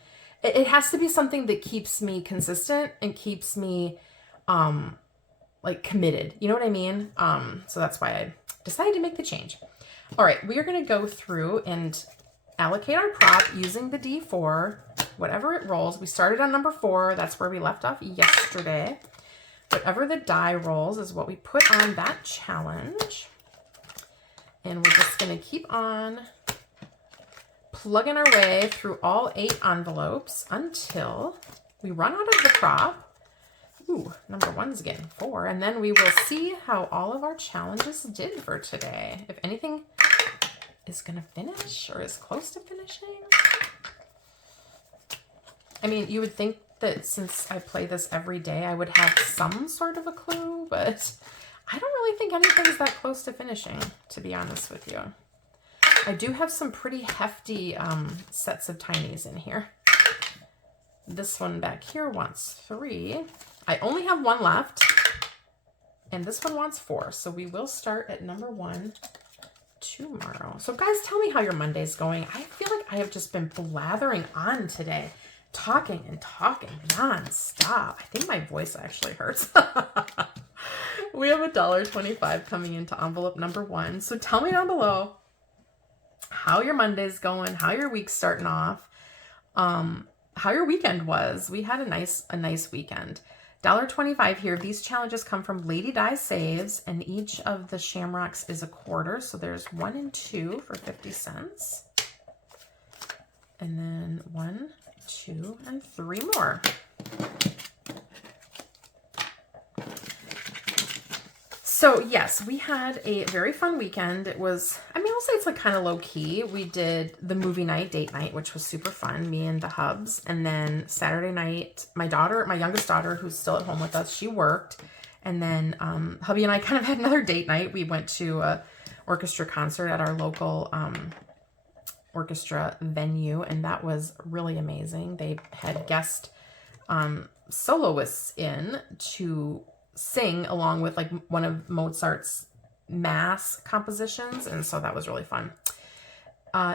it has to be something that keeps me consistent and keeps me like committed. You know what I mean? So that's why I decided to make the change. All right, we are going to go through and allocate our prop using the D4, whatever it rolls. We started on number 4. That's where we left off yesterday. Whatever the die rolls is what we put on that challenge. And we're just going to keep on plugging our way through all 8 envelopes until we run out of the prop. Ooh, number 1's getting 4. And then we will see how all of our challenges did for today. If anything is going to finish or is close to finishing. I mean, you would think that since I play this every day, I would have some sort of a clue, but I don't really think anything's that close to finishing, to be honest with you. I do have some pretty hefty sets of tinies in here. This one back here wants 3. I only have 1 left, and this one wants 4. So we will start at number 1 tomorrow. So guys, tell me how your Monday's going. I feel like I have just been blathering on today, talking and talking non-stop. I think my voice actually hurts. We have $1.25 coming into envelope number 1. So tell me down below how your Monday's going, how your week's starting off, how your weekend was. We had a nice weekend. $1.25 here. These challenges come from Lady Di Saves, and each of the shamrocks is a quarter. So there's 1 and 2 for 50 cents. And then 1, 2, and 3 more. So yes, we had a very fun weekend. It was, I mean, I'll say it's like kind of low key. We did the movie night, date night, which was super fun, me and the hubs. And then Saturday night, my youngest daughter, who's still at home with us, she worked. And then hubby and I kind of had another date night. We went to a orchestra concert at our local orchestra venue, and that was really amazing. They had guest soloists in to sing along with like one of Mozart's mass compositions, and so that was really fun.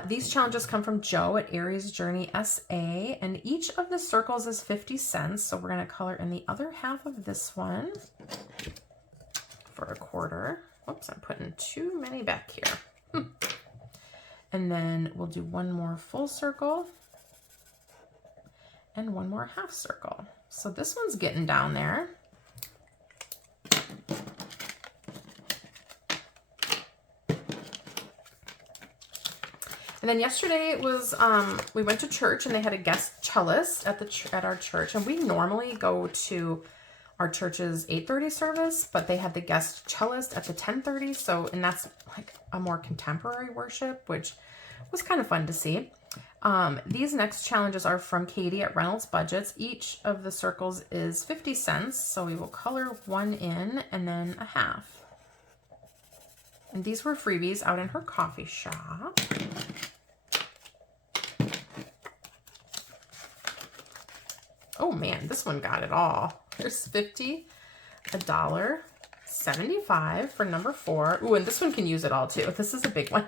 These challenges come from Joe at Aries Journey SA, and each of the circles is 50 cents. So we're going to color in the other half of this one for a quarter. Whoops, I'm putting too many back here. And then we'll do one more full circle and one more half circle. So this one's getting down there. And then yesterday it was, we went to church and they had a guest cellist at our church. And we normally go to our church's 8:30 service, but they had the guest cellist at the 10:30. So, and that's like a more contemporary worship, which was kind of fun to see. These next challenges are from Katie at Reynolds Budgets. Each of the circles is 50 cents. So we will color one in and then a half. And these were freebies out in her coffee shop. Oh man, this one got it all. There's 50, $1, 75 for number 4. Ooh, and this one can use it all too. This is a big one.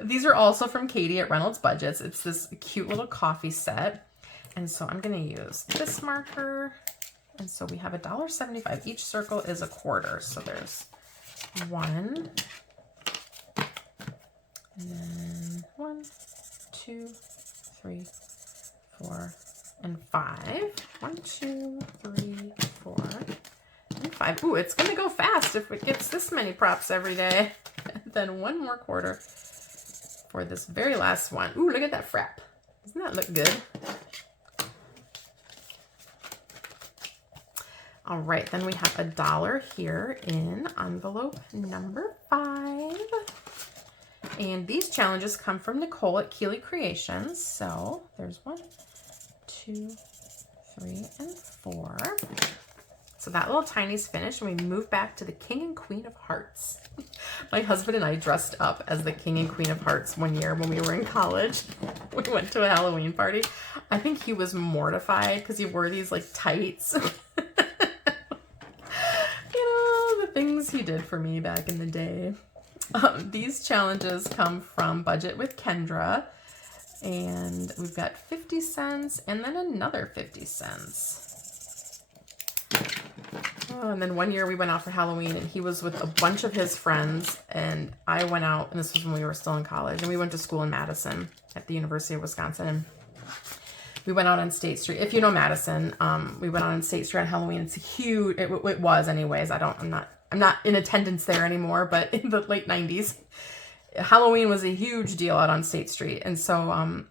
These are also from Katie at Reynolds Budgets. It's this cute little coffee set. And so I'm going to use this marker. And so we have $1.75. Each circle is a quarter. So there's 1. And then 1, 2, 3, 4, and 5. 1, 2, 3, 4, and 5. Ooh, it's going to go fast if it gets this many props every day. And then one more quarter for this very last one. Ooh, look at that frap. Doesn't that look good? All right, then we have $1 here in envelope number 5. And these challenges come from Nicole at Keeley Creations. So there's 1, 2, 3, and 4. So that little tiny's finished, and we move back to the King and Queen of Hearts. My husband and I dressed up as the King and Queen of Hearts one year when we were in college. We went to a Halloween party. I think he was mortified because he wore these like tights. The things he did for me back in the day. These challenges come from Budget with Kendra. And we've got 50 cents and then another 50 cents. Oh, and then one year we went out for Halloween and he was with a bunch of his friends and I went out, and this was when we were still in college, and we went to school in Madison at the University of Wisconsin. And we went out on State Street. If you know Madison, we went out on State Street on Halloween. It's huge. It was anyways. I'm not in attendance there anymore, but in the late 90s, Halloween was a huge deal out on State Street. And so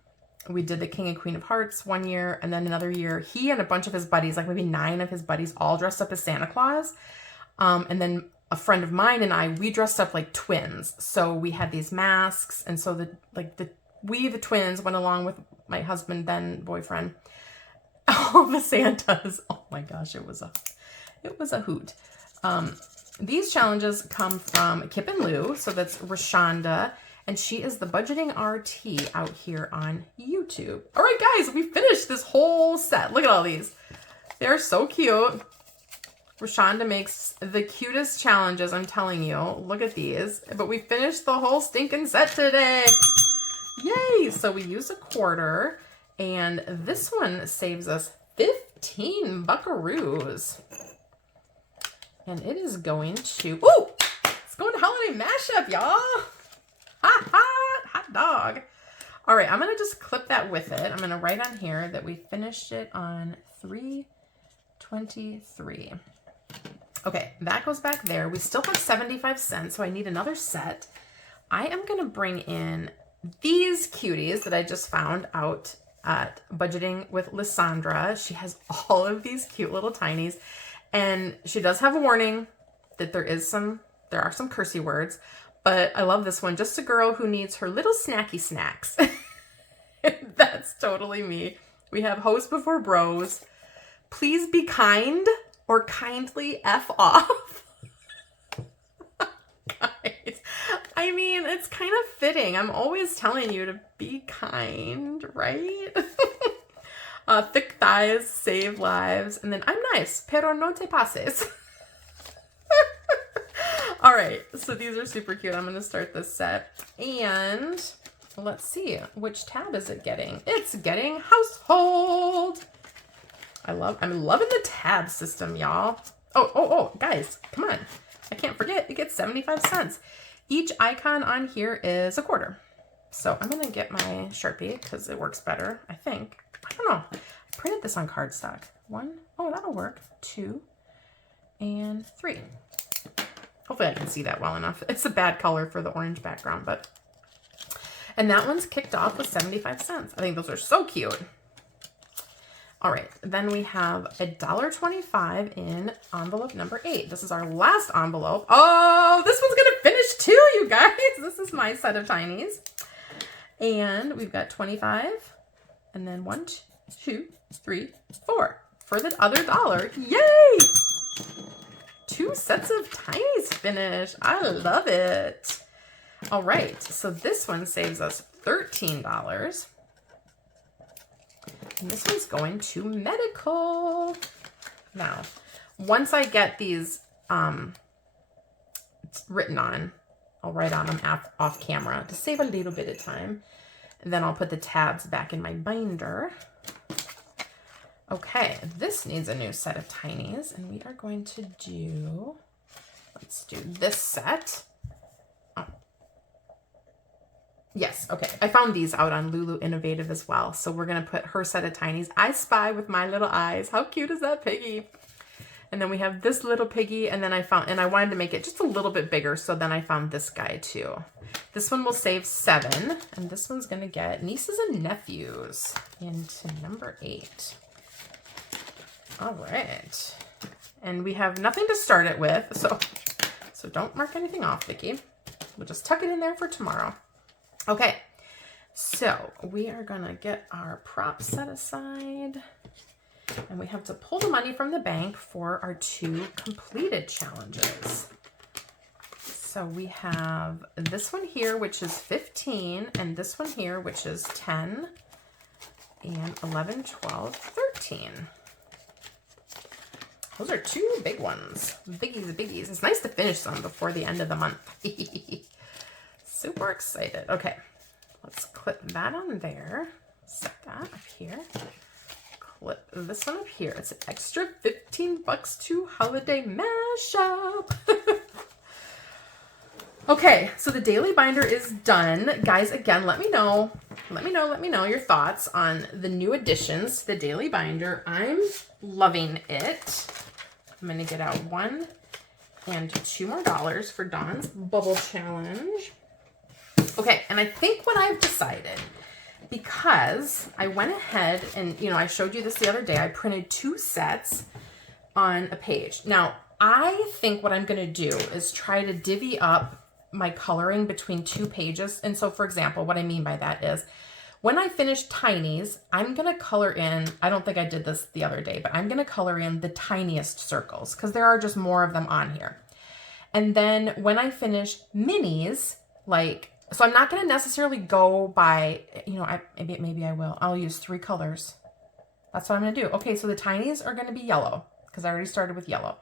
we did the King and Queen of Hearts one year, and then another year he and a bunch of his buddies, like maybe 9 of his buddies, all dressed up as Santa Claus. And then a friend of mine and we dressed up like twins. So we had these masks, and so the twins went along with my husband, then boyfriend, all the Santas. Oh my gosh, it was a hoot. These challenges come from Kip and Lou. So that's Rashonda, and she is the Budgeting RT out here on YouTube. All right, guys, we finished this whole set. Look at all these. They're so cute. Rashonda makes the cutest challenges, I'm telling you. Look at these. But we finished the whole stinking set today. Yay! So we use a quarter, and this one saves us 15 buckaroos. And it is going to, ooh, it's going to Holiday Mashup, y'all. Hot dog. All right, I'm going to just clip that with it. I'm going to write on here that we finished it on 3/23. Okay, that goes back there. We still have 75 cents, so I need another set. I am going to bring in these cuties that I just found out at Budgeting with Lysandra. She has all of these cute little tinies, and she does have a warning. that there are some cursey words, but I love this one. Just a girl who needs her little snacky snacks. That's totally me. We have host before bros. Please be kind or kindly F off. Guys, I mean, it's kind of fitting. I'm always telling you to be kind, right? Thick thighs save lives. And then I'm nice, pero no te pases. All right, so these are super cute. I'm going to start this set. And let's see, which tab is it getting? It's getting household. I'm loving the tab system, y'all. Oh, guys, come on. I can't forget, it gets 75 cents. Each icon on here is a quarter. So I'm going to get my Sharpie because it works better, I think. I don't know. I printed this on cardstock. 1, oh, that'll work. 2, and 3. Hopefully I can see that well enough. It's a bad color for the orange background, but... And that one's kicked off with 75 cents. I think those are so cute. All right, then we have $1.25 in envelope number 8. This is our last envelope. Oh, this one's gonna finish too, you guys. This is my set of tinies. And we've got 25, and then 1, 2, 3, 4 for the other $1. Yay! 2 sets of tinies finished. I love it. All right, so this one saves us $13. And this one's going to medical. Now, once I get these written on, I'll write on them off camera to save a little bit of time. And then I'll put the tabs back in my binder. Okay, this needs a new set of tinies, and we are going to do, let's do this set. Oh. Yes, okay, I found these out on Lulu Innovative as well, so we're gonna put her set of tinies. I Spy with My Little Eyes. How cute is that piggy? And then we have this little piggy, and then I wanted to make it just a little bit bigger, so then I found this guy too. This one will save 7, and this one's gonna get nieces and nephews into number 8. All right, and we have nothing to start it with, so don't mark anything off, Vicki. We'll just tuck it in there for tomorrow. Okay, so we are gonna get our prop set aside, and we have to pull the money from the bank for our 2 completed challenges. So we have this one here, which is 15, and this one here, which is 10, and 11, 12, 13. Those are 2 big ones. Biggies. It's nice to finish them before the end of the month. Super excited. Okay, let's clip that on there. Set that up here. Clip this one up here. It's an extra 15 bucks to holiday mashup. Okay, so the daily binder is done. Guys, again, let me know your thoughts on the new additions to the daily binder. I'm loving it. I'm gonna get out 1 and 2 more dollars for Dawn's bubble challenge. Okay, and I think what I've decided, because I went ahead and, I showed you this the other day, I printed 2 sets on a page. Now, I think what I'm gonna do is try to divvy up my coloring between 2 pages. And so, for example, what I mean by that is when I finish tinies, I'm going to color in, I don't think I did this the other day, but I'm going to color in the tiniest circles because there are just more of them on here. And then when I finish minis, so I'm not going to necessarily go by, maybe I will. I'll use 3 colors. That's what I'm going to do. Okay, so the tinies are going to be yellow because I already started with yellow.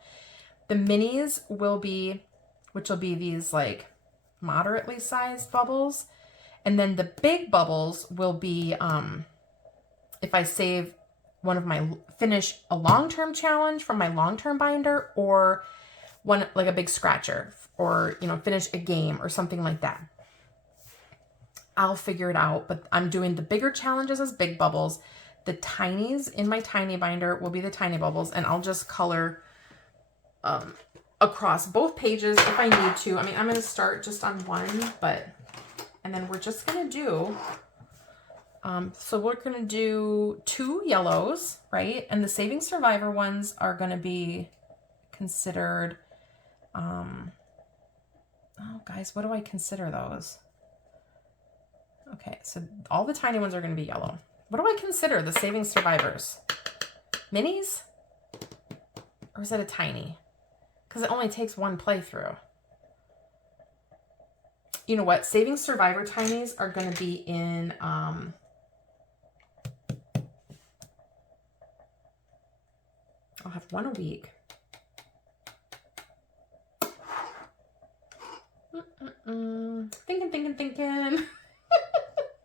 The minis will be, which will be these moderately sized bubbles. And then the big bubbles will be, if I save finish a long-term challenge from my long-term binder, or one, like a big scratcher, or, finish a game or something like that. I'll figure it out, but I'm doing the bigger challenges as big bubbles. The tinies in my tiny binder will be the tiny bubbles, and I'll just color, across both pages if I need to. I mean, I'm going to start just on 1, and then we're just going to do, so we're going to do 2 yellows, right? And the Saving Survivor ones are going to be considered Oh, guys, what do I consider those? Okay, so all the tiny ones are going to be yellow. What do I consider the Saving Survivors? Minis? Or is that a tiny? Because it only takes one playthrough. You know what? Saving Survivor tinies are going to be in... I'll have one a week. Thinking.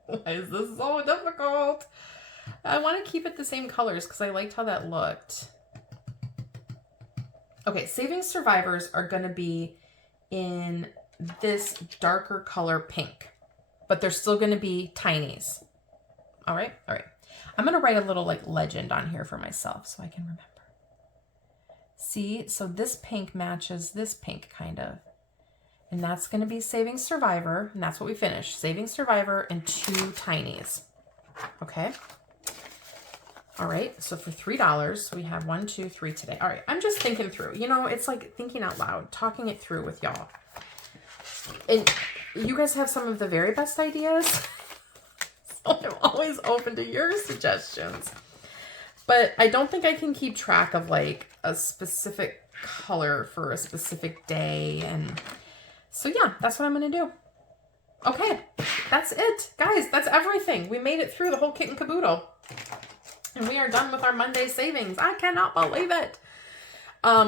Why is this so difficult? I want to keep it the same colors because I liked how that looked. Okay, Saving Survivors are going to be in this darker color pink, but they're still going to be tinies. All right. I'm going to write a little like legend on here for myself so I can remember. See, so this pink matches this pink kind of. And that's going to be Saving Survivor. And that's what we finished. Saving Survivor and 2 tinies. Okay. All right. So for $3, we have 1, 2, 3 today. All right. I'm just thinking through. You know, it's like thinking out loud, talking it through with y'all. And you guys have some of the very best ideas. So I'm always open to your suggestions. But I don't think I can keep track of like a specific color for a specific day. And so yeah, that's what I'm going to do. Okay, that's it. Guys, that's everything. We made it through the whole kit and caboodle. And we are done with our Monday savings. I cannot believe it.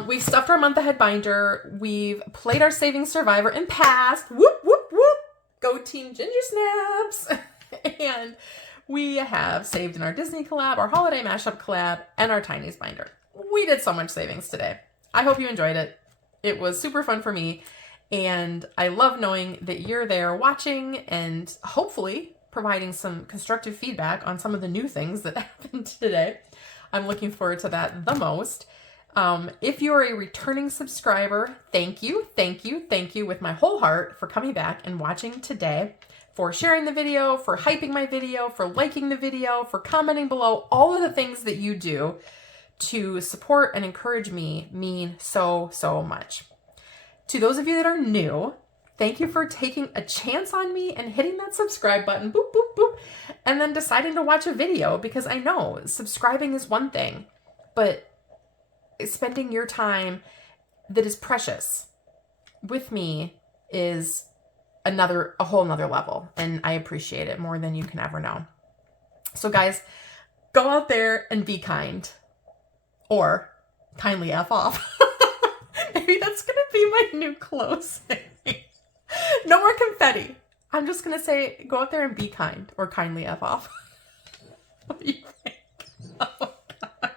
We've stuffed our month ahead binder. We've played our Saving Survivor and passed. Whoop, whoop, whoop. Go Team GingerSnaps. And we have saved in our Disney collab, our holiday mashup collab, and our Tinies binder. We did so much savings today. I hope you enjoyed it. It was super fun for me. And I love knowing that you're there watching and hopefully providing some constructive feedback on some of the new things that happened today. I'm looking forward to that the most. If you're a returning subscriber, thank you with my whole heart for coming back and watching today, for sharing the video, for hyping my video, for liking the video, for commenting below. All of the things that you do to support and encourage me mean so, so much. To those of you that are new, thank you for taking a chance on me and hitting that subscribe button, boop, boop, boop, and then deciding to watch a video, because I know subscribing is one thing, but spending your time that is precious with me is a whole nother level, and I appreciate it more than you can ever know. So guys, go out there and be kind, or kindly F off. Maybe that's going to be my new closing. No more confetti. I'm just going to say, go out there and be kind, or kindly F off. What do you think? Oh, God.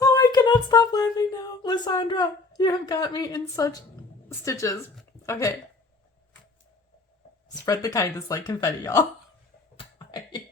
Oh, I cannot stop laughing now. Lysandra, you have got me in such stitches. Okay. Spread the kindness like confetti, y'all. Bye.